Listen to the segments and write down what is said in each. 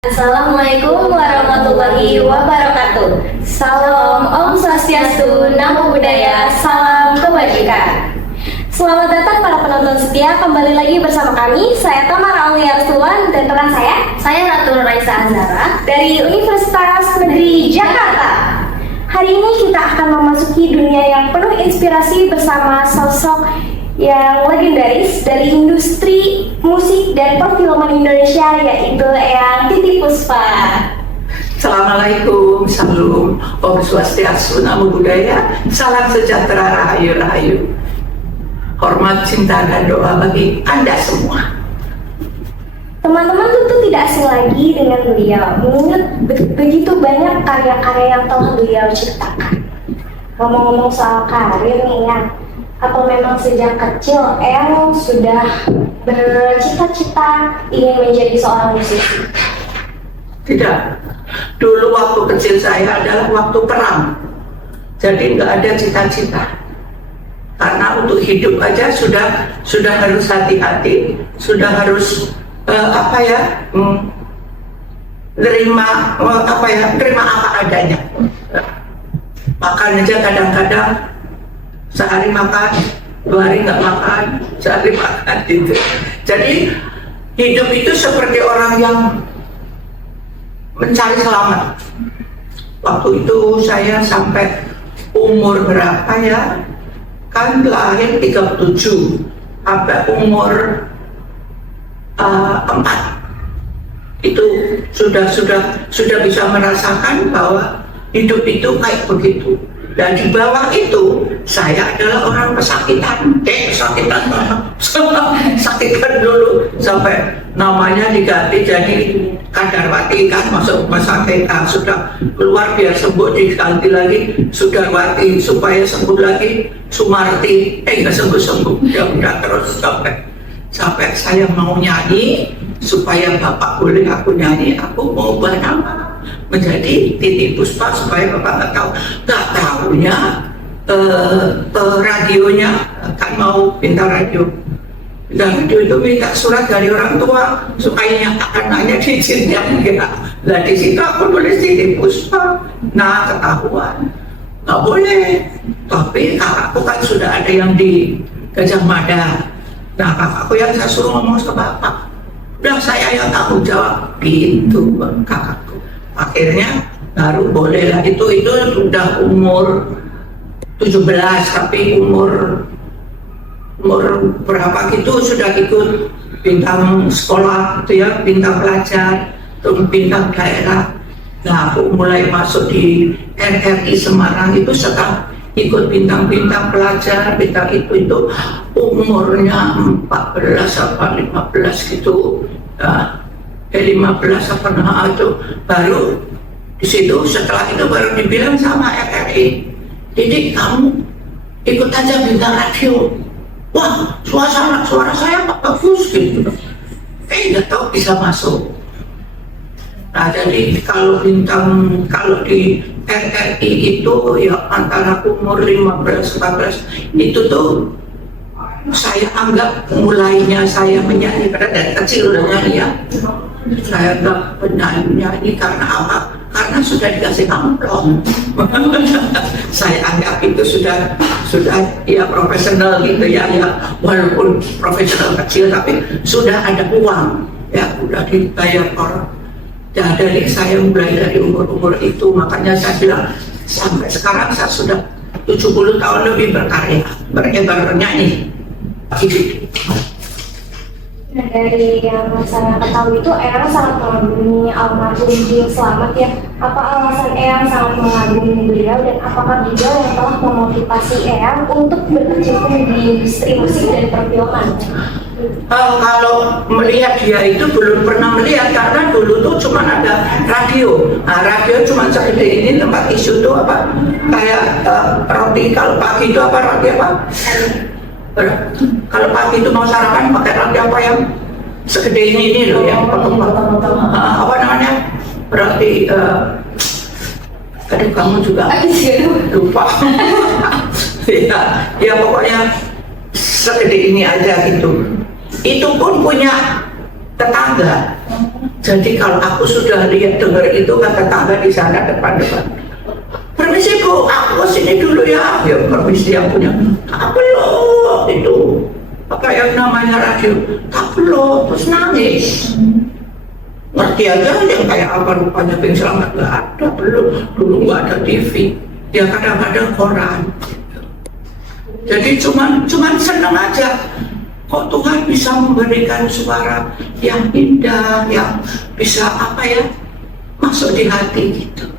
Assalamualaikum warahmatullahi wabarakatuh. Salam Om Swastiastu, Namo Buddhaya, salam kebajikan. Selamat datang para penonton setia, kembali lagi bersama kami. Saya Tamara Auliarsuan dan rekan saya Ratu Raisa Azhara dari Universitas Negeri Jakarta. Hari ini kita akan memasuki dunia yang penuh inspirasi bersama sosok yang legendaris dari industri musik dan perfilman Indonesia, yaitu Eyang Titi Puspa. Assalamualaikum, salam Om Swastiastu, Namo Buddhaya, salam sejahtera, rahayu rahayu. Hormat, cinta, dan doa bagi Anda semua. Teman-teman tentu tidak asing lagi dengan beliau, mengingat begitu banyak karya-karya yang telah beliau ciptakan. Ngomong-ngomong soal karir nih ya, atau memang sejak kecil Eyang sudah bercita-cita ingin menjadi seorang musisi? Tidak. Dulu waktu kecil saya adalah waktu perang. Jadi nggak ada cita-cita. Karena untuk hidup aja sudah harus hati-hati, sudah harus terima apa adanya. Makan aja kadang-kadang sehari makan, 2 hari nggak makan, sehari makan gitu. Jadi hidup itu seperti orang yang mencari selamat. Waktu itu saya sampai umur berapa ya? Kan lahir 37 sampai umur 4 itu sudah bisa merasakan bahwa hidup itu kayak begitu. Dan di bawah itu saya adalah orang kesakitan banget. Sakitan dulu sampai namanya diganti jadi Kadarwati, kan masuk rumah sakit, sudah keluar biar sembuh, diganti lagi Sudarwati supaya sembuh lagi, Sumarti nggak sembuh ya udah terus sampai saya mau nyanyi supaya bapak boleh aku nyanyi, aku mau ubah nama menjadi Titi Puspa supaya bapak nggak tahunya radionya kan mau pintar radio. Dan itu minta surat dari orang tua supaya anaknya diizinkan enggak. Nah di situ aku tulis Titi Puspa. Nah ketahuan nggak boleh. Tapi kakakku kan sudah ada yang di Gajah Mada. Nah kakakku yang saya suruh ngomong ke bapak. Udah saya yang tanggung jawab gitu kakakku. Akhirnya baru boleh lah. Itu sudah umur 17, tapi umur berapa gitu sudah ikut bintang sekolah gitu ya, bintang pelajar, terus bintang daerah. Nah aku mulai masuk di RRI Semarang itu setelah ikut bintang-bintang pelajar, bintang itu umurnya 14 apa 15 gitu. Nah, 15 apa itu baru di situ. Setelah itu baru dibilang sama RRI, jadi kamu ikut aja bintang radio. Wah, suara saya bagus gitu. Nggak tahu bisa masuk. Nah, jadi kalau di RRI itu ya antara umur 15-14 itu tuh saya anggap mulainya saya menyanyi, karena dari kecil udah nyanyi ya. Saya anggap penyanyi karena apa? Karena sudah dikasih amplop. Saya anggap itu sudah ya profesional gitu ya, walaupun profesional kecil tapi sudah ada uang ya, sudah dibayar orang. Dan dari saya mulai dari umur itu, makanya saya bilang sampai sekarang saya sudah 70 tahun lebih berkarya, bernyanyi. Nah, dari yang saya ketahui itu Eyang sangat mengagumi almarhum Ding Slamet ya. Apa alasan Eyang sangat mengagumi beliau, dan apakah beliau yang telah memotivasi Eyang untuk berkecimpung di industri musik dan perfilman? Kalau melihat dia itu belum pernah melihat, karena dulu tuh cuma ada radio. Nah, radio cuma segede ini, tempat isu tuh apa kayak roti. Kalau pagi itu apa roti apa? Kalau pagi itu mau sarapan pakai roti apa yang segede ini loh, yang apa namanya roti. Aduh kamu juga lupa. ya pokoknya segede ini aja gitu. Itu pun punya tetangga. Jadi kalau aku sudah lihat dengar itu kan tetangga di sana depan-depan, permisi Bu, aku sini dulu ya. Ya permisi yang punya. Tak perlu itu. Apa yang namanya radio? Tak perlu, terus nangis. Ngerti aja yang kayak apa rupanya Bing Slamet nggak ada, belum dulu nggak ada TV. Dia kadang-kadang koran. Jadi cuman seneng aja. Kok Tuhan bisa memberikan suara yang indah, yang bisa apa ya, masuk di hati gitu.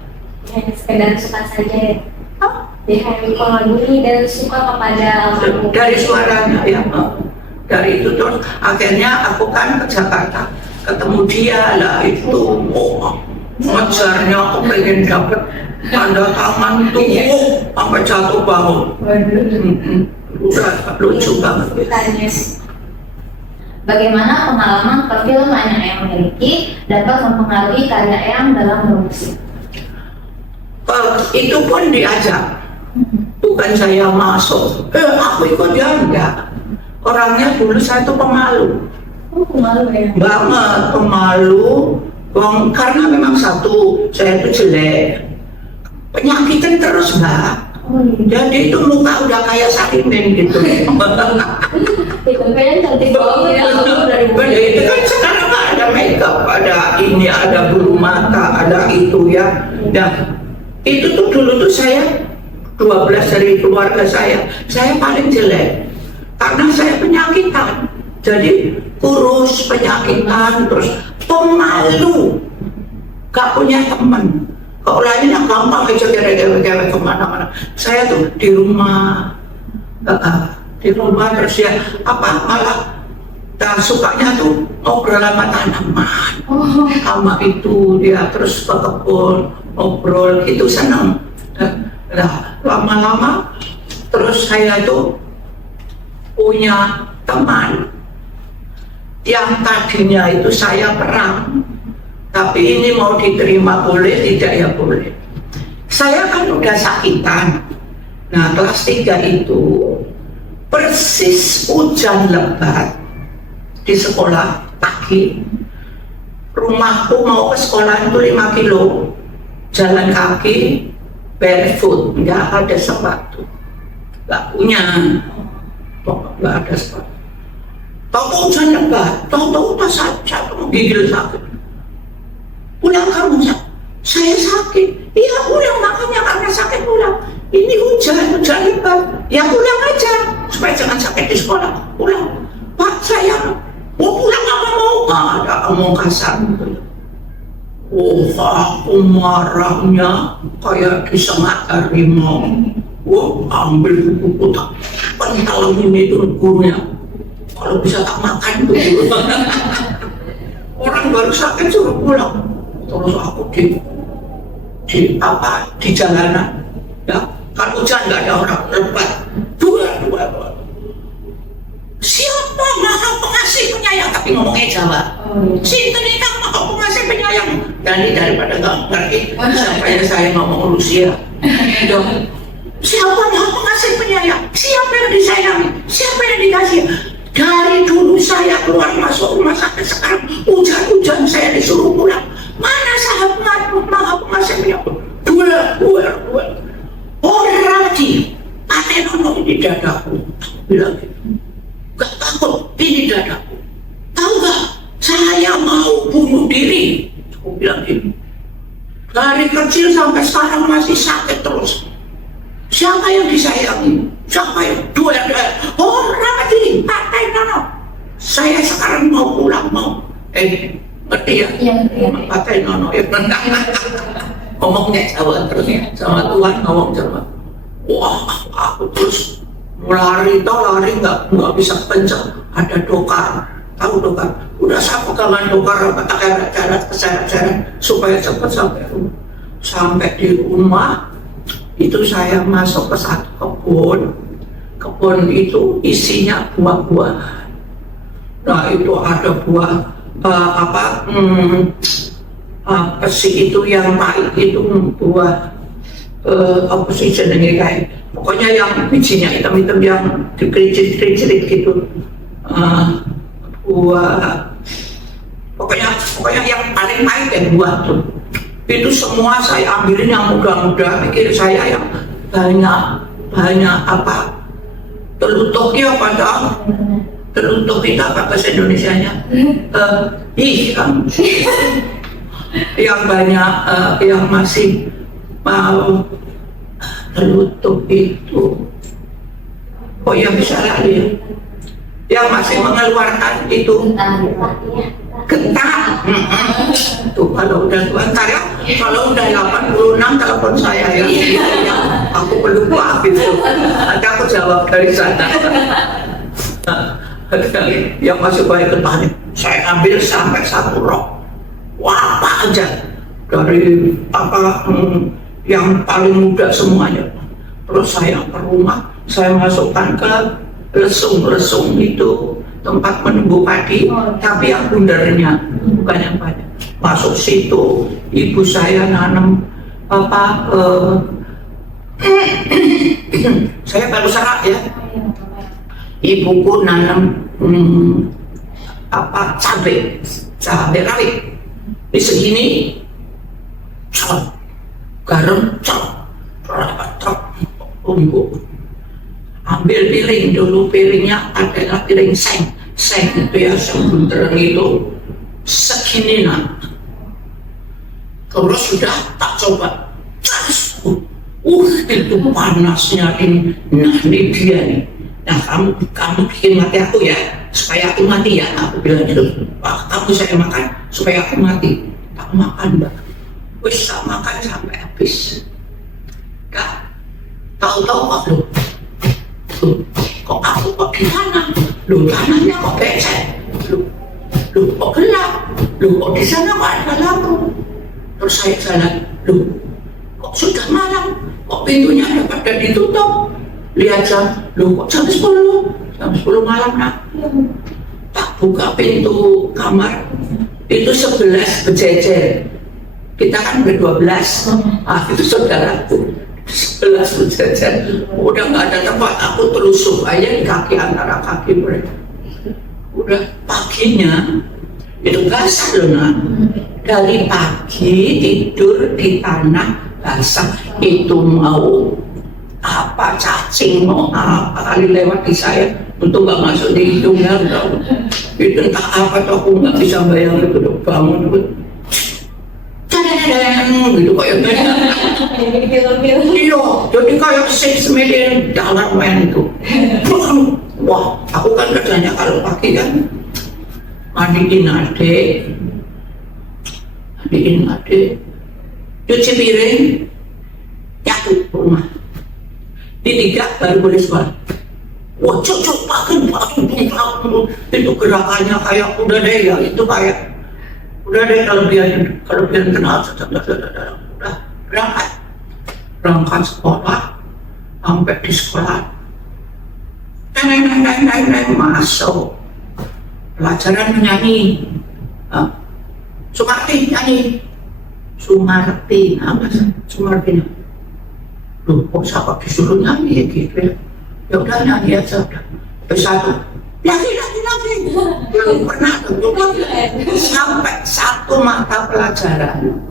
Hanya sekedar suka saja ya. Dia hanya mengagumi dan suka kepada almarhum. Dari suaranya ya, dari itu terus akhirnya aku kan ke Jakarta, ketemu dia lah itu, ngejarnya aku pengen dapet tanda tangan tuh, sampai jatuh bangun. Udah lucu banget. Bagaimana pengalaman perfilman yang Eyang miliki dapat mempengaruhi karya Eyang dalam bermusik? Itu pun diajak, bukan saya masuk. Aku ikut dia enggak. Orangnya dulu saya tuh pemalu. Pemalu ya? Banget pemalu. Karena memang satu, saya itu jelek, penyakitan terus Mbak. Jadi itu muka udah kayak Sarimin gitu. Itu kan cantik banget ya. Itu kan sekarang ada makeup, ada ini, ada bulu mata, ada itu ya. Nah, itu tuh dulu tuh saya 12 dari keluarga saya paling jelek karena saya penyakitan. Jadi kurus, penyakitan, terus pemalu, gak punya teman. Kalau lainnya gampang aja kira-kira kemana-mana. Saya tuh di rumah terus ya malah sukanya tuh ngobrol sama tanaman, sama itu dia terus ke kebun ngobrol itu senang. Nah lama-lama terus saya tuh punya teman yang tadinya itu saya perang. Tapi ini mau diterima boleh, tidak ya boleh. Saya kan udah sakitan. Nah kelas 3 itu persis hujan lebat di sekolah pagi. Rumahku mau ke sekolah itu 5 kilo. Jalan kaki, barefoot, nggak ada sepatu. Nggak punya, nggak ada sepatu. Tahu hujan lebat, tahu pas satu menggigil sakit. Pulang kamu, saya sakit. Iya pulang, makanya karena sakit pulang. Ini hujan lebat. Ya pulang aja, supaya jangan sakit di sekolah. Pulang. Pak saya mau pulang apa mau? Ada omong kasar. Aku marahnya kayak disengat harimau. Ambil buku tak pental ini tuh gurunya. Kalau bisa tak makan tuh. Orang baru sakit suruh pulang. Terus aku di jalanan ya kan hujan nggak ada orang lebat dua siapa maha pengasih penyayang tapi ngomongnya Jawa sinten ingkang maha pengasih penyayang daripada nggak ngerti sampai saya ngomong Rusia siapa maha pengasih penyayang siapa yang disayangi siapa yang dikasih. Dari dulu saya keluar masuk rumah sakit, sekarang hujan-hujan saya disuruh pulang. Mana sahabat maha pengasih penyayang? Dua. Orang lagi, pakai nono ini dadaku. Bilang gitu. Gak takut, ini dadaku. Tahu gak? Saya mau bunuh diri. Aku bilang gitu. Dari kecil sampai sekarang masih sakit terus. Siapa yang disayangi? Siapa yang dua? Orang lagi, pakai nono. Saya sekarang mau pulang, ngerti ya? Iya. Pakai nono, ya benar. Ngomongnya Jawa terus ya, sama Tuhan ngomong Jawa. Wah, aku terus lari nggak bisa kencang. Ada dokar, tahu dokar? Udah saya pegangan dokar, pakai keseret-seret supaya cepat sampai rumah. Sampai di rumah itu saya masuk ke satu kebun itu isinya buah-buahan. Nah itu ada buah pesi itu yang pahit itu buah apa sih jenenge kayak pokoknya yang bijinya hitam-hitam yang dikericit-kericit gitu buah pokoknya yang paling pahit yang buah tuh. Itu semua saya ambilin yang muda-muda, pikir saya yang banyak apa telutuknya pada telutuk kita apa bahasa Indonesianya yang banyak yang masih mau telutuk itu kok yang bisa lari yang masih mengeluarkan itu getah. Tuh kalau udah tua ntar ya, kalau udah 86 telepon saya ya, aku perlu maaf itu, nanti aku jawab dari sana. Yang masih banyak getahnya, saya ambil sampai 1 rok, apa aja dari apa yang paling muda semuanya. Terus saya ke rumah, saya masukkan ke lesung itu tempat menunggu padi, tapi yang bundarnya bukan yang banyak. Masuk situ, ibu saya nanam apa? Saya baru serak ya. Ibuku nanam apa cabai rawit di segini, garam, ambil piring dulu, piringnya adalah piring seng itu ya, yang bunteran itu segini nak. Terus sudah tak coba, itu panasnya ini. Nah ini dia nih. Nah kamu bikin mati aku ya, supaya aku mati ya. Aku bilang gitu, kamu saya makan supaya aku mati. Tak makan mbak, wis tak makan sampai habis. Kak, tahu-tahu kok loh. Kok aku kok gimana? Loh tanahnya kok becek? Loh kok gelap? Loh kok di sana kok ada lampu? Terus saya jalan, loh kok sudah malam? Kok pintunya pada ditutup? Lihat jam, loh kok jam 10 malam nak? Tak buka pintu kamar, itu 11 berjejer. Kita kan ber-12, itu saudaraku. 11 berjejer, udah nggak ada tempat, aku telusuk aja di kaki, antara kaki mereka. Udah paginya itu basah loh nak. Dari pagi tidur di tanah basah, itu mau apa cacing mau apa kali lewat di saya, untuk nggak masuk di hidungnya. Itu entah apa tuh, aku nggak bisa bayangin itu udah bangun gitu kayak film-film. iya, jadi kayak 6 million dollar man itu. Wah, aku kan kerjanya kalau pagi kan mandiin adik, cuci piring, nyapu rumah. Di 3 baru boleh sekolah. Wah, cocok banget, itu gerakannya kayak udah deh ya, itu kayak udah deh kalau dia kenal udah berangkat sekolah, sampai di sekolah masuk pelajaran menyanyi. Sumarti nyanyi, Sumarti loh kok siapa disuruh nyanyi ya gitu ya udah nyanyi aja udah. Satu lagi belum pernah sampai 1 mata pelajaran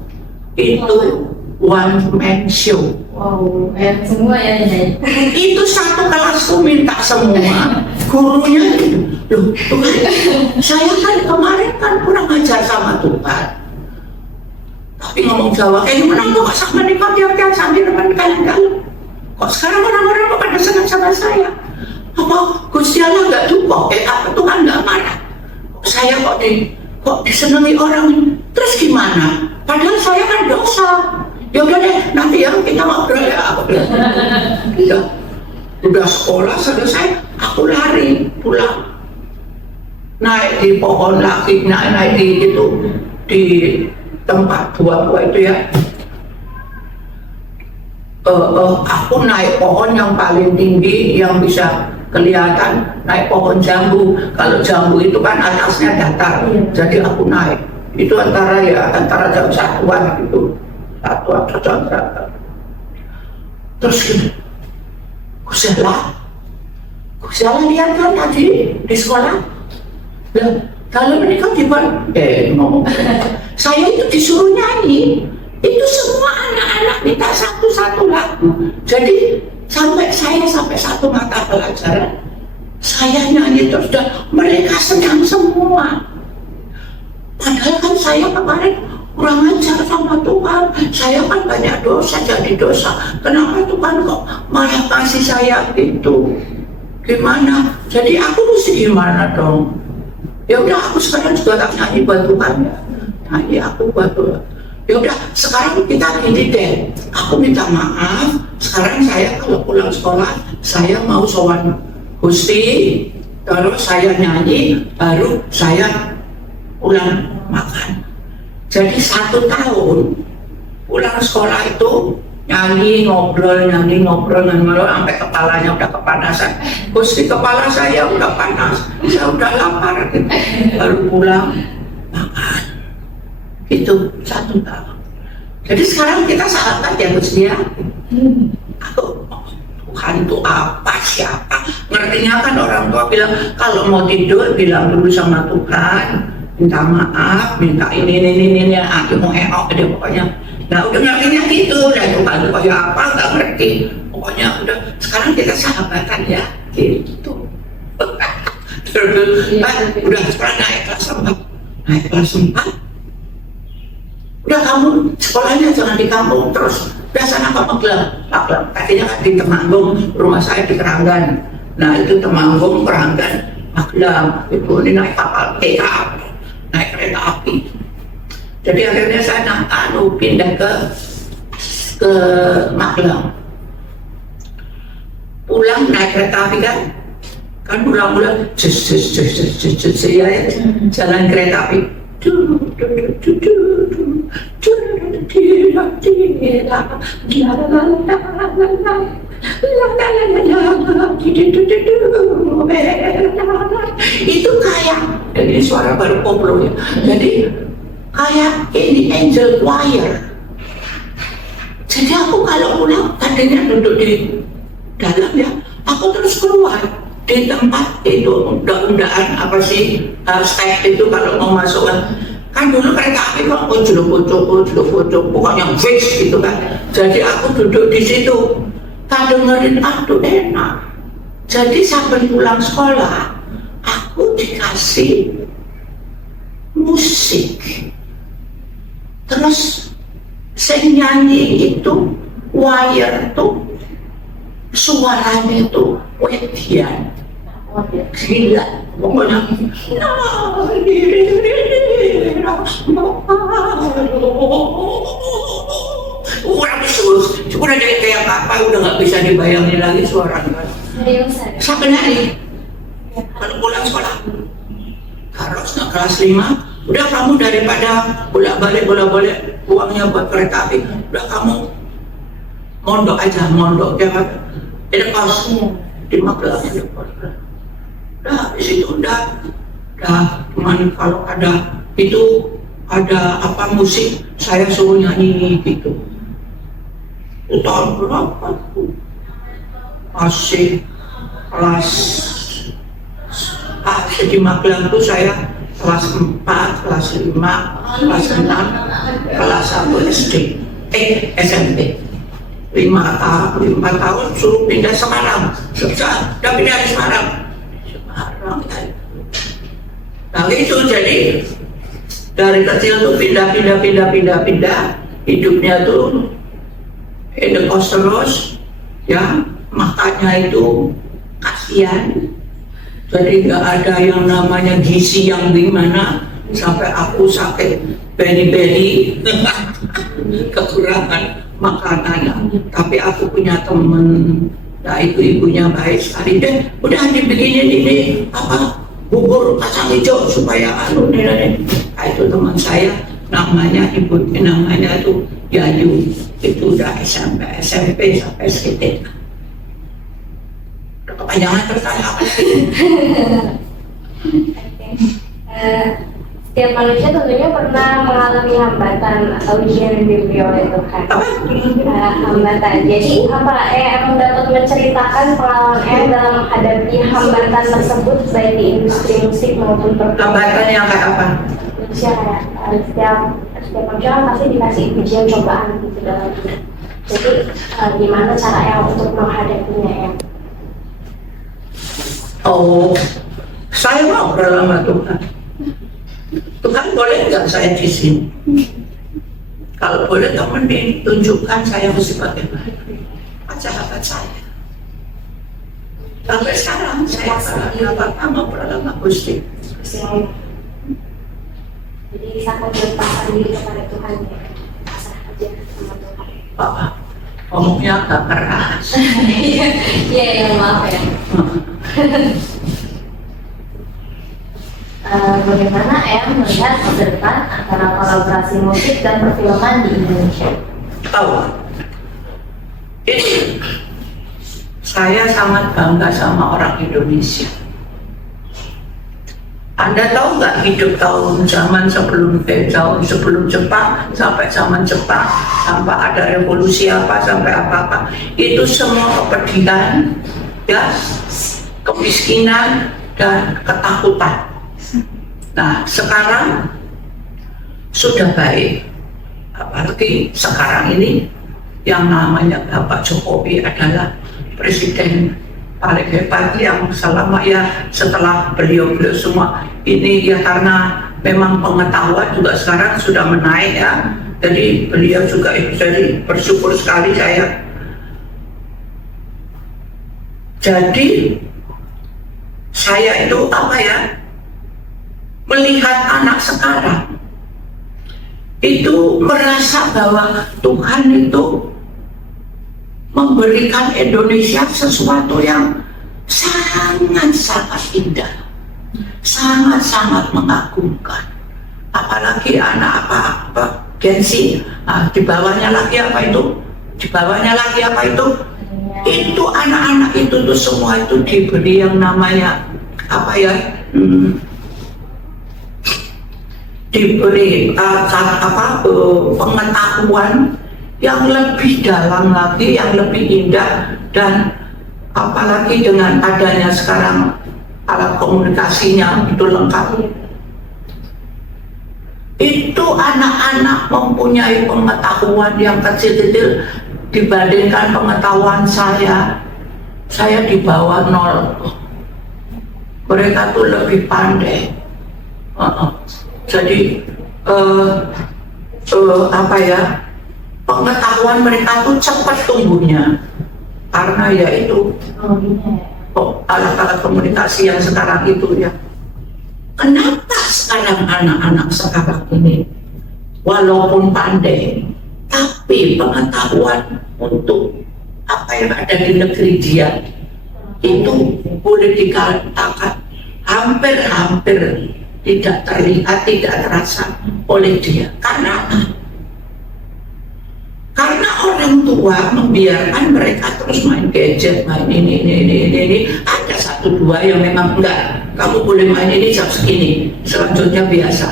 itu one man show. Wow, semua ya ini. Itu 1 kelas tuh minta semua gurunya gitu. Loh Tuhan, saya kan kemarin kan kurang ajar sama Tuhan, tapi ngomong Jawa kayak gimana kok sama nikah tiap-tiap sambil depan kalian kok sekarang orang-orang kok pada senang sama saya. Apa Gusti Allah nggak duka? Apa Tuhan nggak marah? Saya kok disenangi orang, terus gimana? Padahal saya kan dosa. Ya udah deh, nanti ya kita ngobrol ya. Aku bilang, udah sekolah selesai, aku lari pulang, naik di pohon lagi, naik di itu di tempat buah-buah itu ya. Aku naik pohon yang paling tinggi yang bisa kelihatan, naik pohon jambu. Kalau jambu itu kan atasnya datar, jadi aku naik. Itu antara jam 1-an gitu, 1 atau jam berapa. Terus gini, Gus Yala lihat kan tadi di sekolah, Kalau mereka tiba, ngomong, saya itu disuruh nyanyi, itu semua anak-anak minta satu-satu lagu. Jadi sampai satu mata pelajaran, saya nyanyi terus dan mereka senang semua. Padahal kan saya kemarin kurang ajar sama Tuhan, saya kan banyak dosa jadi dosa. Kenapa Tuhan kok malah kasih saya itu? Gimana? Jadi aku mesti gimana dong? Ya udah aku sekarang juga tak nyanyi buat Tuhan ya. Nyanyi aku buat Tuhan. Ya udah sekarang kita gini deh. Aku minta maaf. Sekarang saya kalau pulang sekolah saya mau sowan Gusti. Kalau saya nyanyi baru saya pulang makan. Jadi 1 tahun pulang sekolah itu nyanyi ngobrol sampai kepalanya udah kepanasan. Gusti kepala saya udah panas, saya udah lapar gitu. Baru pulang makan. Itu 1 tahun. Jadi sekarang kita sahabat ya Gusti ya. Aku Tuhan itu apa siapa? Ngertinya kan orang tua bilang kalau mau tidur bilang dulu sama Tuhan, minta maaf, minta ini aku mau eok dia pokoknya. Nah udah ngertinya gitu, dan Tuhan kayak apa nggak ngerti. Pokoknya udah sekarang kita sahabatan ya, gitu. Udah sekarang naik kelas 4. Udah kamu sekolahnya jangan di kampung terus. Udah sana ke Magelang. Tadinya kan di Temanggung, rumah saya di Keranggan. Nah itu Temanggung, Keranggan, Magelang. Itu ini naik kapal naik kereta api. Jadi akhirnya saya pindah ke Magelang. Pulang naik kereta api kan pulang saya jalan kereta api. Itu kayak ini suara baru koplo ya. Jadi kayak ini angel choir. Jadi aku kalau pulang tadinya duduk di dalam ya, aku terus keluar di tempat itu undang-undangan apa sih step itu kalau mau masuk kan dulu kereta api kok ujung pokoknya fix gitu kan. Jadi aku duduk di situ, tak dengerin aduh enak. Jadi sampai pulang sekolah aku dikasih musik. Terus saya nyanyi itu choir tuh suaranya tuh wedian. Gila, pokoknya orang sus, udah jadi kayak apa udah nggak bisa dibayangin lagi suaranya. Sampai nyanyi kalau pulang sekolah harus kelas 5 udah kamu daripada bolak-balik uangnya buat kereta api udah kamu mondok jangan ada kos di Magelang ada kos. Udah di situ udah cuman kalau ada apa musik saya suruh nyanyi gitu. Tahun berapa tuh? Masih kelas di Magelang tuh saya kelas 4, kelas 5, kelas 6, kelas 1 SD, SMP. 5 tahun suruh pindah Semarang. Susah, udah pindah di Semarang. Nah itu jadi dari kecil tuh pindah hidupnya tuh indekos terus ya, makanya itu kasihan. Jadi nggak ada yang namanya gizi yang gimana sampai aku sakit beri kekurangan makanan. Tapi aku punya temen, nah itu ibunya baik sekali deh. Udah dibikinin ini apa bubur kacang hijau supaya nih. Nah, itu teman saya namanya namanya tuh Yayu. Itu udah SMP sampai sekitar. Udah kepanjangan terus apa sih? Setiap manusia tentunya pernah mengalami hambatan atau ujian yang diberi oleh Tuhan. Hambatan. Jadi apa Eyang dapat menceritakan pengalaman Eyang dalam menghadapi hambatan tersebut baik di industri musik maupun Hambatan yang kayak apa? manusia kayak setiap manusia kan pasti dikasih ujian cobaan gitu dalam hidup. Jadi gimana cara Eyang untuk menghadapinya Eyang? Oh, saya mau berlama Tuhan. Tuhan boleh nggak saya di sini? Kalau boleh teman ditunjukkan saya mesti bagaimana? Sahabat saya. Sampai sekarang saya apa mau berlama Gusti. Jadi sangat berpasrah diri kepada Tuhan ya. Pasrah aja sama Tuhan. Papa, ngomongnya agak keras. Iya, yang maaf ya. Bagaimana Eyang melihat masa depan antara kolaborasi musik dan perfilman di Indonesia? Tahu, ini saya sangat bangga sama orang Indonesia. Anda tahu nggak hidup tahun zaman sebelum Jepang sampai zaman Jepang sampai ada revolusi apa sampai apa itu semua kepedihan, ya, kemiskinan dan ketakutan. Nah sekarang sudah baik, apalagi sekarang ini yang namanya Bapak Jokowi adalah presiden paling hebat yang selama ya setelah beliau semua ini ya karena memang pengetahuan juga sekarang sudah menaik ya, jadi beliau juga jadi bersyukur sekali saya. Jadi saya itu apa ya, melihat anak sekarang itu merasa bahwa Tuhan itu memberikan Indonesia sesuatu yang sangat-sangat indah, sangat-sangat mengagumkan. Apalagi anak apa Gen Z, di bawahnya lagi apa itu? Di bawahnya lagi apa itu? Itu anak-anak itu tuh semua itu diberi yang namanya apa ya? Diberi pengetahuan yang lebih dalam lagi, yang lebih indah, dan apalagi dengan adanya sekarang alat komunikasinya itu lengkap. Itu anak-anak mempunyai pengetahuan yang kecil-kecil dibandingkan pengetahuan saya di bawah 0. Mereka tuh lebih pandai. Jadi apa ya, pengetahuan mereka tuh cepat tumbuhnya karena ya itu alat-alat komunikasi yang sekarang itu ya. Kenapa sekarang anak-anak sekarang ini walaupun pandai tapi pengetahuan untuk apa yang ada di negeri dia itu boleh dikatakan hampir-hampir tidak terlihat, tidak terasa oleh dia. Karena apa? Karena orang tua membiarkan mereka terus main gadget, main ini. Ada 1-2 yang memang enggak, kamu boleh main ini jam segini, selanjutnya biasa.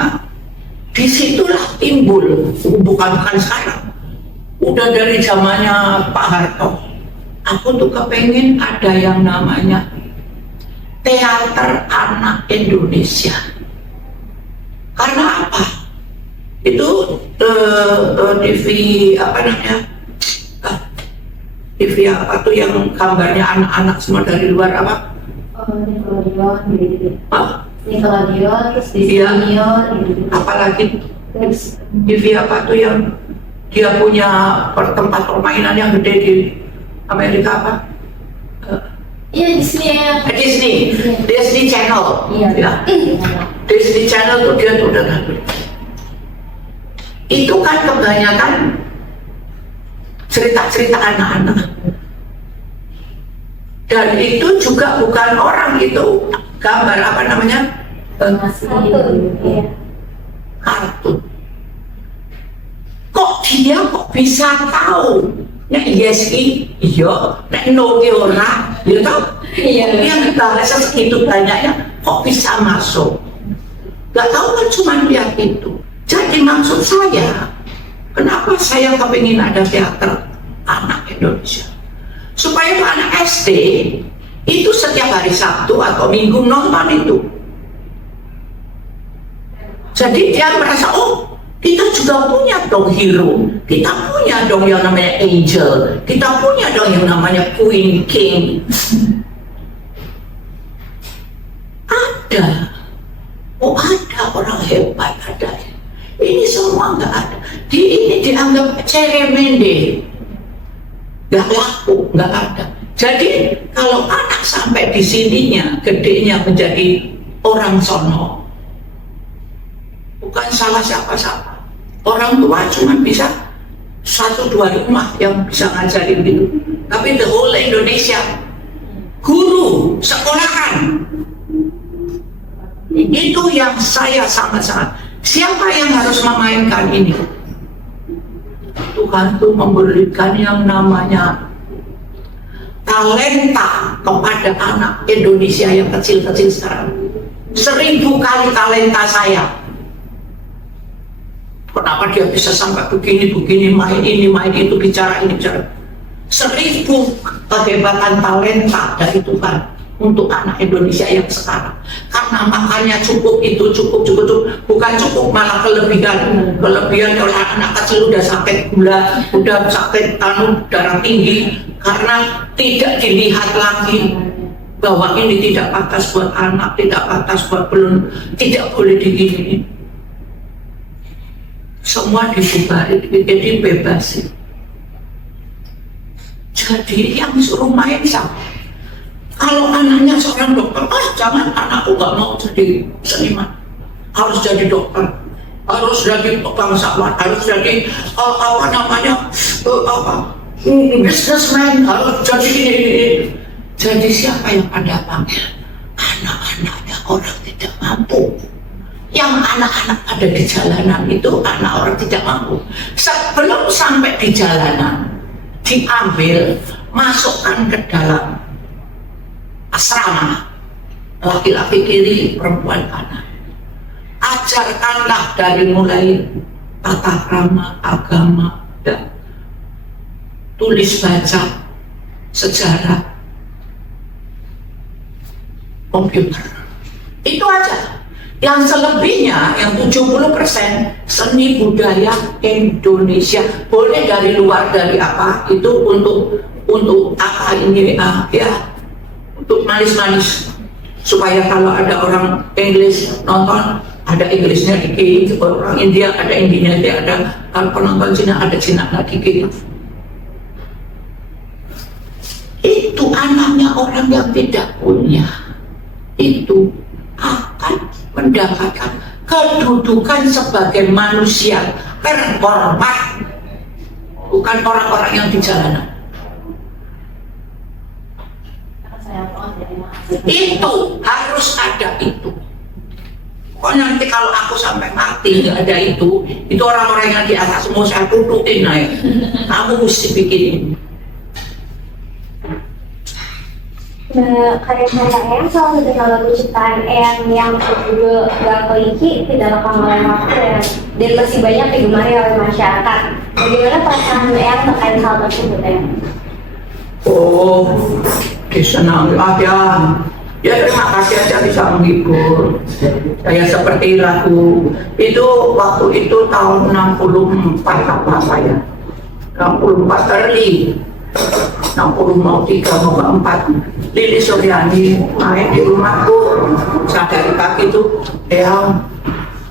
Nah, disitulah timbul, bukan sekarang, udah dari zamannya Pak Harto. Aku tuh kepengen ada yang namanya teater anak Indonesia. Karena apa? Itu TV apa namanya? TV apa tuh yang gambarnya anak-anak semua dari luar apa? Nickelodeon gitu. Nickelodeon, terus Iya. Disney, Apalagi terus TV apa tuh yang dia punya tempat permainan yang gede di Amerika apa? iya Disney Channel. Iya. Ya. Disney Channel tuh dia tuh udah itu kan kebanyakan cerita-cerita anak-anak, dan itu juga bukan orang, itu gambar apa namanya, kartun. Kok dia bisa tahu? Nek Yeski, iya, nek Noki ora, ya tau? Iya. Yang bahasa segitu banyaknya, kok bisa masuk. Gak tahu kan cuma lihat itu. Jadi maksud saya, kenapa saya kepingin ada teater anak Indonesia? Supaya itu anak SD itu setiap hari Sabtu atau Minggu nonton itu. Jadi dia merasa, oh kita juga punya dong hero, kita punya dong yang namanya angel, kita punya dong yang namanya queen, king. Ada, oh ada orang hebat, ada. Ini semua nggak ada. Ini dianggap ceremende, nggak laku, nggak ada. Jadi kalau anak sampai di sininya, gedenya menjadi orang sono, bukan salah siapa-siapa. Orang tua cuma bisa 1-2 rumah yang bisa ngajarin gitu. Tapi the whole Indonesia, guru, sekolahan, itu yang saya sangat-sangat. Siapa yang harus memainkan ini? Tuhan tuh memberikan yang namanya talenta kepada anak Indonesia yang kecil-kecil sekarang. 1000 kali talenta saya. Kenapa dia bisa sampai begini, main ini, main itu, bicara ini, bicara. 1000 kehebatan talenta dari Tuhan untuk anak Indonesia yang sekarang. Karena makannya cukup, itu cukup, bukan cukup malah kelebihan oleh anak kecil udah sakit gula, udah sakit darah tinggi, karena tidak dilihat lagi bahwa ini tidak pantas buat anak, tidak pantas buat belum, tidak boleh digini. Semua dibubarin, jadi bebasin. Jadi yang suruh main siapa? Kalau anaknya seorang dokter, jangan, anakku nggak mau jadi seniman, harus jadi dokter, harus jadi bangsawan, harus jadi businessman, harus jadi ini. Jadi siapa yang Anda panggil? Anak-anaknya orang tidak mampu. Yang anak-anak ada di jalanan itu anak orang tidak mampu. Sebelum sampai di jalanan, diambil, masukkan ke dalam asrama, laki-laki kiri, perempuan kanan. Ajarkanlah dari mulai tata krama, agama, dan tulis baca, sejarah, komputer. Itu aja. Yang selebihnya, yang 70% seni budaya Indonesia, boleh dari luar, dari apa, itu untuk apa ini, ya, untuk manis-manis, supaya kalau ada orang Inggris nonton, ada Inggrisnya dikit, orang India ada Indinya, ada penonton Cina, ada Cina lagi gitu. Itu anaknya orang yang tidak punya, itu akan mendapatkan kedudukan sebagai manusia terhormat, bukan orang-orang yang di jalanan. Itu harus ada itu. Kok nanti kalau aku sampai mati nggak ada itu orang-orang yang di atas semua saya tututin naik. Kamu mesti bikin ini. Nah, karya-karya Eyang salah satu lagu ciptaan Eyang yang berjudul Gak Keliki tidak lekang oleh waktu dan masih banyak digemari oleh masyarakat. Bagaimana perasaan Eyang terkait hal tersebut, Eyang? Oh, disenangi ya. Ya terima kasih aja bisa menghibur. Saya seperti lagu itu waktu itu tahun 64 apa ya? 64 early. 60 mau 3 mau 4. Lili Suryani main di rumahku. Saya dari pagi itu,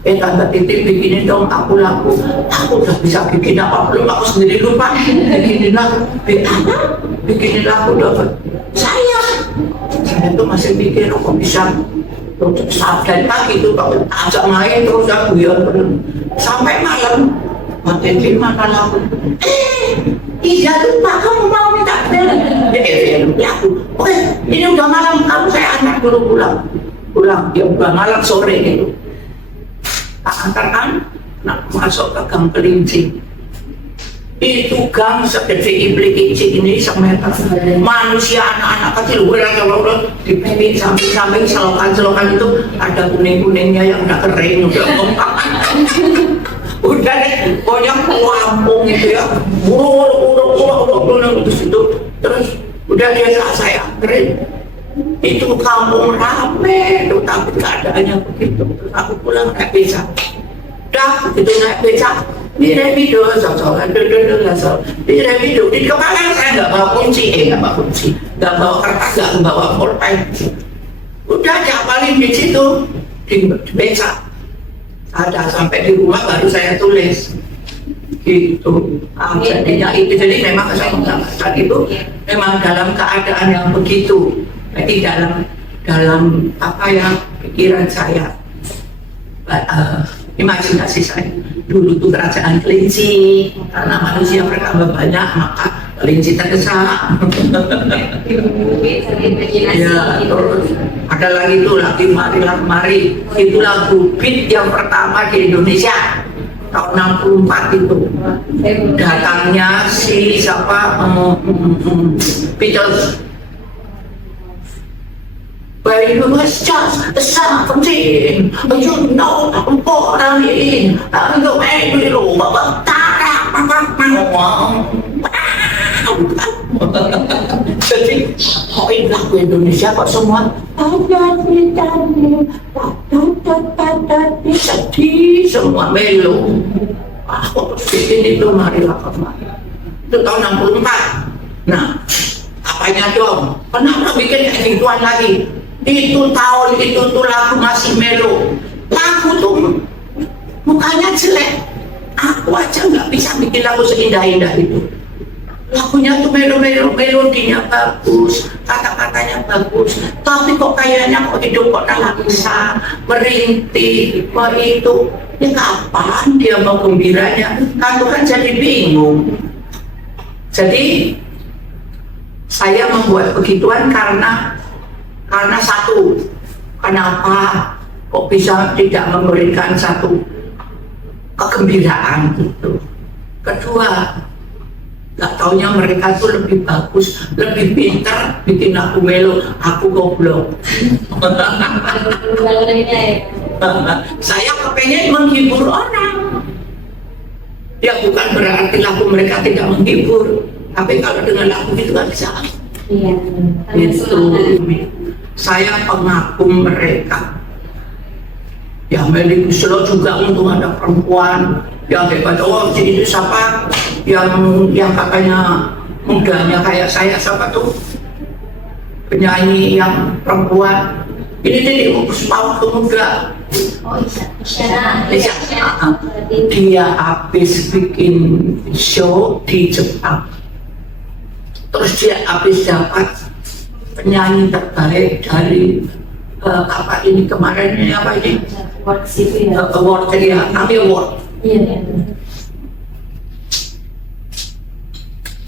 Tante Titi bikinin dong aku lagu. Aku udah bisa bikin apa belum, aku sendiri lupa. Bikinin lagu dapat. Saya itu masih pikir kok bisa. Saat dari pagi itu kalau ajak main terus aku ya sampai malam. Matiin film mana lagu? Iya lupa kamu mau minta film. Ya aku, oke ini udah malam, kamu saya antar dulu pulang. Ya udah malam sore gitu. Tak antarkan, nak masuk ke Gang Kelinci. itu gang segede iblis kecil ini semeter. Manusia anak-anak kecil udah di pinggir samping selokan itu ada kuning-kuningnya yang udah kering udah udah deh pokoknya kampung itu ya udah terus udah dia saya kering itu kampung rame tuh, tapi keadaannya begitu. Terus aku pulang naik beca, itu naik beca di revido, di kepala saya nggak bawa kunci, nggak bawa kertas, nggak bawa pulpen, udah paling di situ di beca. Ada sampai di rumah baru saya tulis gitu. Jadinya itu jadi memang saya menggambarkan itu memang dalam keadaan yang begitu. Jadi dalam apa ya pikiran saya, imajinasi saya dulu tuh kerajaan kelinci, karena manusia bertambah banyak maka kelinci terdesak. Ya, terus ada lagi tuh mari itu lagu beat yang pertama di Indonesia tahun 64 itu. Datangnya si siapa Beatles. When you was just 17, you know what I mean. I'm the way we do, jadi lagu Indonesia kok semua sedih semua melo. Kok bikin itu marilah kemari. Itu tahun 64. Nah, apanya dong? Kenapa bikin kayak gituan lagi? Itu tahun itu tuh lagu masih melo. Lagu tuh mukanya jelek. Aku aja nggak bisa bikin lagu seindah-indah itu. Lagunya tuh melodinya bagus, kata-katanya bagus, tapi kok kayaknya kok hidup kok nangisa, merintih, kok itu, ya kapan dia mau gembiranya? Kan jadi bingung. Jadi saya membuat begituan karena satu, kenapa kok bisa tidak memberikan satu kegembiraan gitu. Kedua, gak taunya mereka tuh lebih bagus, lebih pintar bikin lagu melo, aku goblok. Saya kepengen menghibur orang. Ya bukan berarti lagu mereka tidak menghibur, tapi kalau dengan lagu itu gak bisa. Iya. Itu saya pengagum mereka. Ya Melly Guslo juga untung ada perempuan yang hebat. Oh itu siapa yang katanya mudanya kayak saya, siapa tuh penyanyi yang perempuan ini jadi waktu muda. Oh Isyana. Dia habis bikin show di Jepang, terus dia habis dapat penyanyi terbaik dari apa ini kemarin ini apa ini award ya, AMI Award. Iya.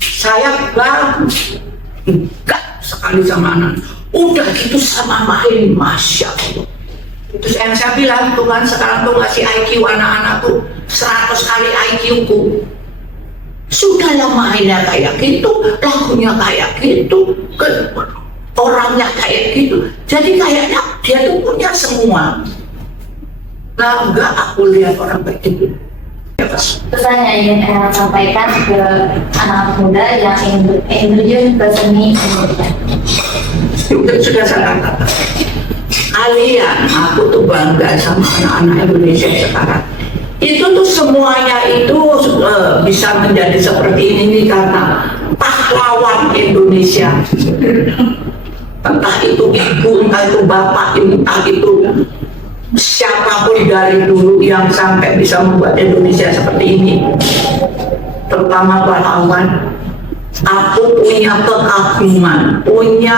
Saya bangga sekali sama anak. Udah gitu sama main, masya Allah. Terus yang saya bilang, Tuhan sekarang tuh ngasih IQ anak-anak tuh 100 kali IQ ku. Sudahlah mainnya kayak gitu, lagunya kayak gitu, orangnya kayak gitu. Jadi kayaknya dia tuh punya semua. Nah, enggak aku lihat orang kayak gitu. Pesan yang ingin sampaikan ke anak muda yang ingin terjun ke seni Indonesia. Sudah saya katakan, kalian, aku tuh bangga sama anak-anak Indonesia sekarang. Itu tuh semuanya itu bisa menjadi seperti ini karena pahlawan Indonesia. Entah itu ibu, entah itu bapak, entah itu siapapun dari dulu yang sampai bisa membuat Indonesia seperti ini, terutama pahlawan. Aku punya kekaguman, punya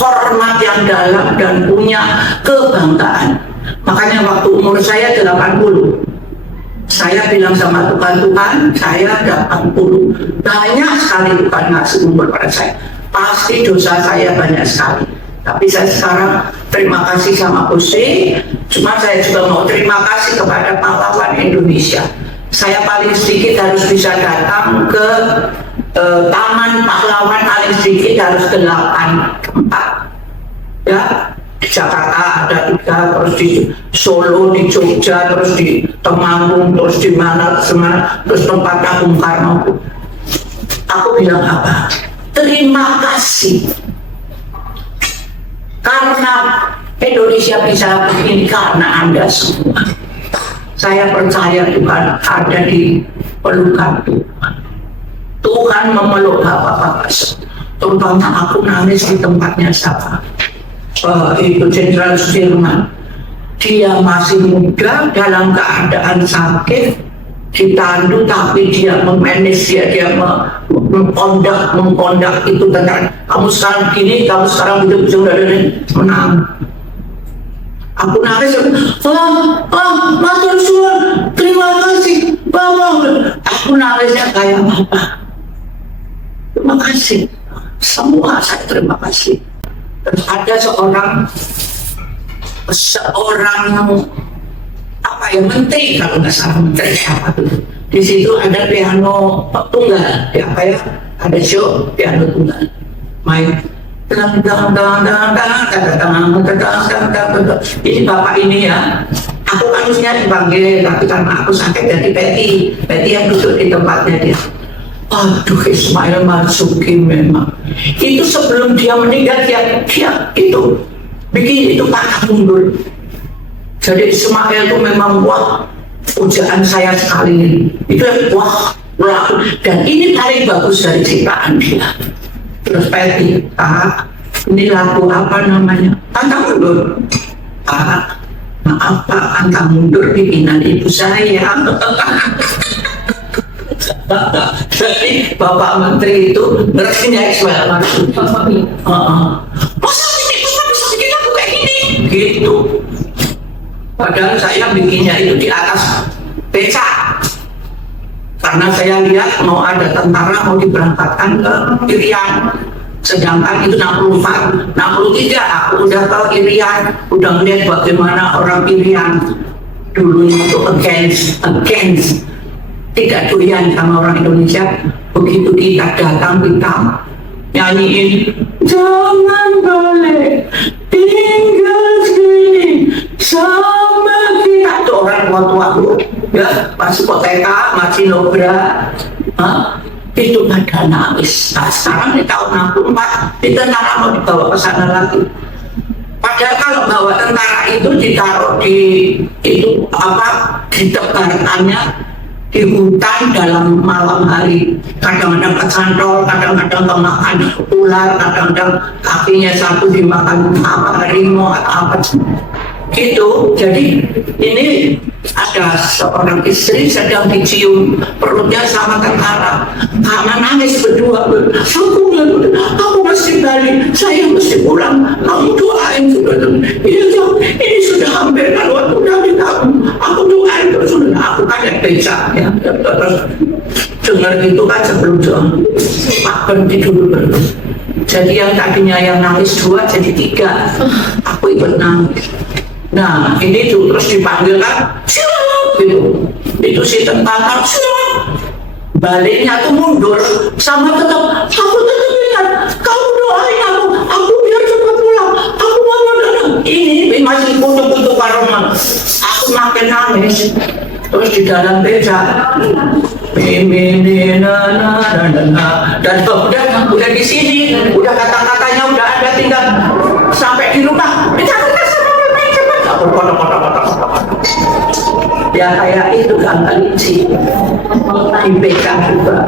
hormat yang dalam dan punya kebanggaan. Makanya waktu umur saya 80, saya bilang sama Tuhan, saya 80, banyak sekali Tuhan ngasih umur pada saya. Pasti dosa saya banyak sekali. Tapi saya sekarang terima kasih sama Ose, cuma saya juga mau terima kasih kepada pahlawan Indonesia. saya paling sedikit harus bisa datang ke Taman Pahlawan, paling sedikit harus ke 8 tempat. Ya, di Jakarta ada 3, terus di Solo, di Jogja, terus di Temanggung, terus di mana, terus tempatnya Bung Karno. Aku bilang apa? Terima kasih. Karena Indonesia bisa begini karena Anda semua. Saya percaya Tuhan ada di pelukan Tuhan. Tuhan memeluk bapak-bapak, terutama aku nangis di tempatnya siapa? Itu Jenderal Sudirman. Dia masih muda dalam keadaan sakit, ditandu, tapi dia memanage, dia mengkondak itu tentang kamu sekarang gini, kamu sekarang begitu, sudah menang. Aku nangis, matur suwun, terima kasih, Bapak. Aku nangisnya kayak apa? Terima kasih, semua saya terima kasih. Terus ada seorang apa ya, menteri, kalau nggak salah menteri apa tuh. Di situ ada piano tunggal, ya apa ya, ada show piano tunggal, main. Ini bapak ini ya, aku harusnya dipanggil, tapi karena aku sakit jadi Betty yang duduk di tempatnya dia. Aduh, Ismail Marzuki memang itu sebelum dia meninggal dia itu bikin itu patah mundur. Jadi Ismail itu memang wah, pujaan saya sekali itu yang wah, dan ini paling bagus dari ciptaan dia. Terus Betty, Pak, ini lagu apa namanya? Pantang mundur. Pak, maaf Pak, pantang mundur bikinan ibu saya. Jadi Bapak Menteri itu ngertinya Ismail Marzuki. Masa ini bisa bikin lagu kayak gini? Gitu. Padahal saya bikinnya itu di atas beca. Karena saya lihat mau ada tentara mau diberangkatkan ke Irian. Sedangkan itu 64, 63 aku udah tahu Irian, udah melihat bagaimana orang Irian dulu itu against tidak doyan sama orang Indonesia. Begitu kita datang, kita nyanyiin jangan boleh tinggal sini sama kita. Itu orang tua-tua ya, masih koteka, masih logra, itu pada nangis. Nah, sekarang di tahun 64 di tentara mau dibawa ke sana lagi. Padahal kalau bawa tentara itu ditaruh di itu apa, di tebarannya di hutan dalam malam hari, kadang-kadang kecantol, kadang-kadang kemakan ular, kadang-kadang kakinya satu dimakan apa harimau atau apa gitu. Jadi ini ada seorang istri sedang dicium perutnya sama tentara, karena nangis berdua. Aku mesti balik, saya mesti pulang, kamu doain sudah. Ini sudah hampir kan waktu dari kamu, aku doain terus. Sudah aku kayak becak ya. Dengar gitu kan sebelum doa, Pak berhenti dulu terus. Jadi yang tadinya yang nangis 2 jadi 3, aku ikut nangis. Nah ini terus dipanggil kan, gitu. Itu si tentara baliknya tuh mundur sama tetap. Aku tetap ingat, kamu doain aku biar cepat pulang. Aku mau datang. Ini masih kutuk-kutuk karoma. Aku makin nangis. Terus di dalam beca, dan udah di sini, udah kata-katanya udah ada, tinggal sampai di rumah. Ya kayak itu kan sih di BK juga.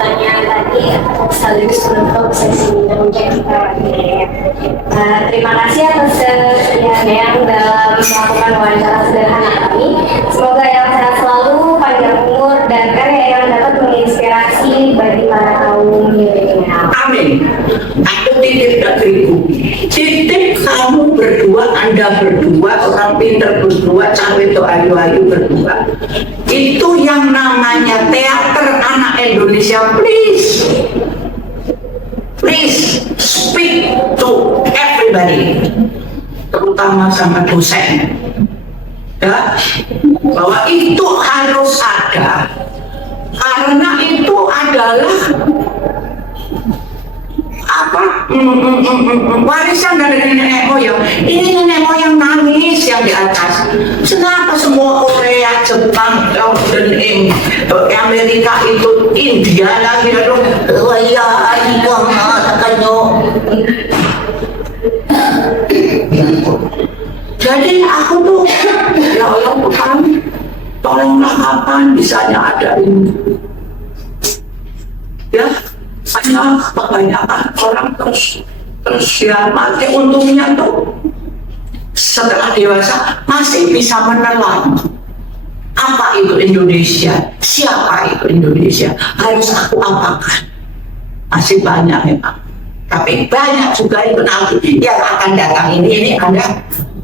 Pertanyaan tadi sekaligus menutup sesi bincang kita. Terima kasih atas kesediaannya yang dalam melakukan wawancara sederhana kami. Semoga yang sehat selalu, panjang umur, dan karya yang dapat menginspirasi bagi para kaum milenial. Amin. Aku titip negeriku, titip kamu berdua, Anda berdua, orang pintar berdua, cawe itu ayu-ayu berdua. Itu yang namanya teater anak Indonesia. Please speak to everybody, terutama sama dosen. ya, bahwa itu harus ada karena itu adalah warisan dari nenek moyang. Ini nenek moyang nangis yang di atas. Kenapa semua Korea, Jepang, dan Amerika itu India lagi dong? Waya ibu mengatakannya. Jadi aku tuh ya Allah Tuhan, tolonglah kapan bisanya ada ini. Ya, hanya kebanyakan orang terus ya mati. Untungnya tuh setelah dewasa masih bisa menelan apa itu Indonesia, siapa itu Indonesia, harus aku apakan. Masih banyak memang, tapi banyak juga itu nanti yang akan datang. Ini Anda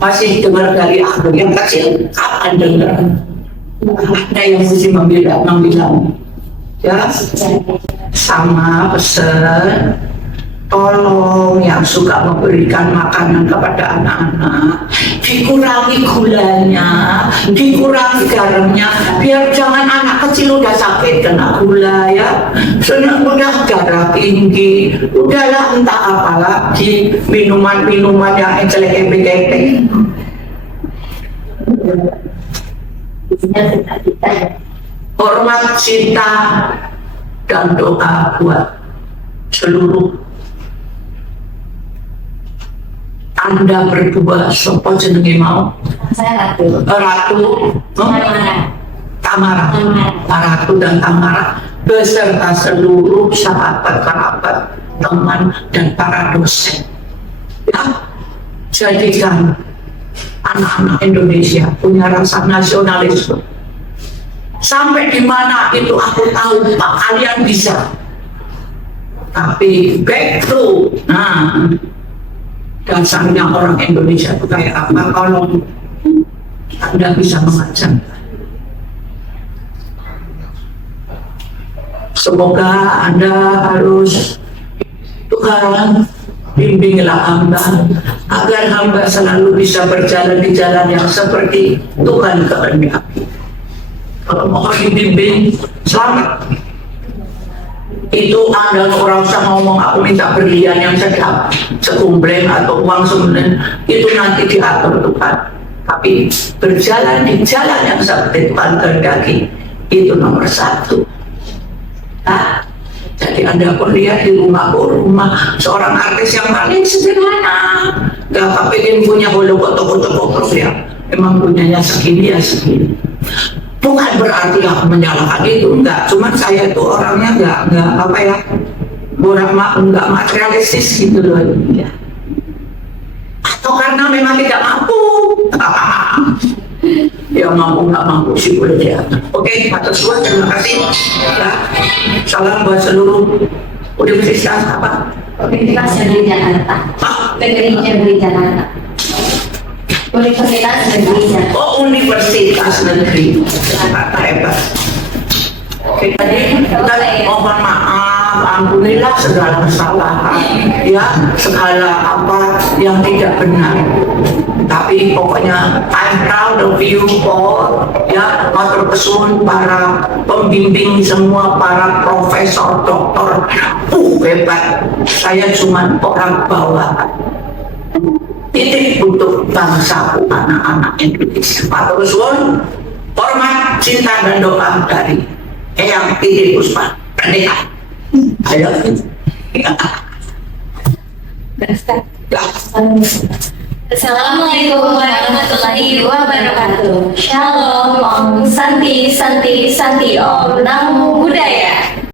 masih dengar dari aku yang kecil, kapan dengar? Ada yang mesti membilang ya, sama pesan tolong yang suka memberikan makanan kepada anak-anak dikurangi gulanya, dikurangi garamnya, biar jangan anak kecil udah sakit kena gula ya, udah darah tinggi, udahlah entah apa lagi minuman-minuman yang encelek-encelek. Hormat, cinta, dan doa buat seluruh Anda berdua. Sopo jenenge mau? Saya Ratu. Ratu, Tamara, Ratu dan Tamara beserta seluruh sahabat, kerabat, teman, dan para dosen. Ya, jadikan anak-anak Indonesia punya rasa nasionalisme. Sampai di mana itu aku tahu Pak, kalian bisa. Tapi back to, dasarnya orang Indonesia itu kayak apa? Kalau Anda bisa mengajar, semoga Anda harus, Tuhan bimbinglah hamba agar hamba selalu bisa berjalan di jalan yang seperti Tuhan kehendaki. Kalau mau dibimbing, selamat. Itu Anda orang usah ngomong aku minta berlian yang sedap sekumbleng atau uang sebulan, itu nanti diatur Tuhan. Tapi berjalan di jalan yang seperti Tuhan kehendaki, itu nomor satu. Nah, jadi Anda pun lihat di rumah seorang artis yang paling sederhana, gak kepingin punya bolu kotor-kotor ya, emang punyanya segini ya segini. Bukan berarti aku menyalahkan itu, enggak. Cuman saya itu orangnya enggak apa ya, enggak materialistis gitu loh ya. Atau karena memang tidak mampu. Ya mampu nggak mampu sih boleh ya. Oke, matur suwun, terima kasih. Ya. Salam buat seluruh universitas apa? Universitas Negeri Jakarta. PGRI Negeri Jakarta. Universitas Negeri Jakarta. Oh, Universitas Negeri Jakarta, hebat. Oke, tadi kita mohon maaf, ampunilah segala kesalahan, ya, segala apa yang tidak benar. Tapi pokoknya I'm proud of you all, ya, matur kesuwun para pembimbing semua, para profesor, doktor, hebat. Saya cuma orang bawahan. Titik untuk bangsaku, anak-anak Indonesia. Matur kesuwun, hormat, cinta dan doa dari Eyang Titi Puspa Pernikahan. Ayo. Assalamualaikum warahmatullahi wabarakatuh. Shalom, Om Santi, Santi, Santi, Om Namo Buddhaya.